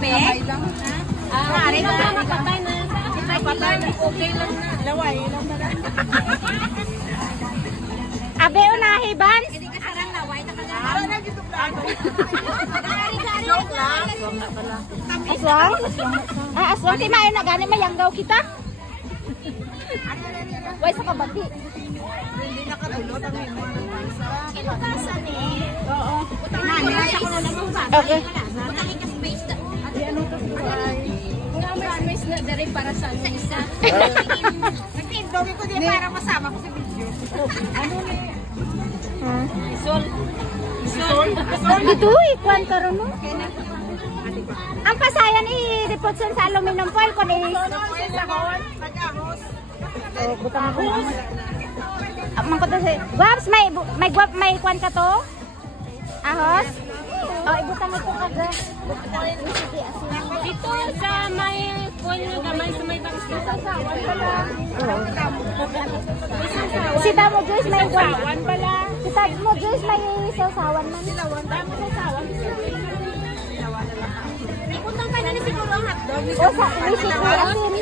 be? Hari na mapatay na. Mapatay na, okay lang na. Laway lang na lang. Abe unahi ban? Hindi ka sarang laway na kanya. Para na dito plano. Joke lang. Aswang? Ah, aswang ti mayo na gani mayanggaw kita. Way sa kabati. Hindi nakatulot ang imo. Kinukasan eh. Oo. Nasa ko na naman ba? Okay. Butang ka space na. Ano to? Wala may space na dari para sa isa. Nag-tindog ko din para masama ko sa video. Ano ni? Isol. Isol. Dito ikuan karon no. Ang pasayan i-report sa aluminum foil ko ni. Oh, butang ako. Amang ko to si. Guaps may kuan ka to? Ahos? Oh, ibutang ito kaga. Dito sa may foil na gamay sa may bangis na sasawan pala. Sita mo Joyce may kuan. Sasawan pala. Sita mo Joyce may sasawan man. Silawan. Dami sasawan. Ikutang ka na ni siguro ang hotdog. O sa inisip ko asin.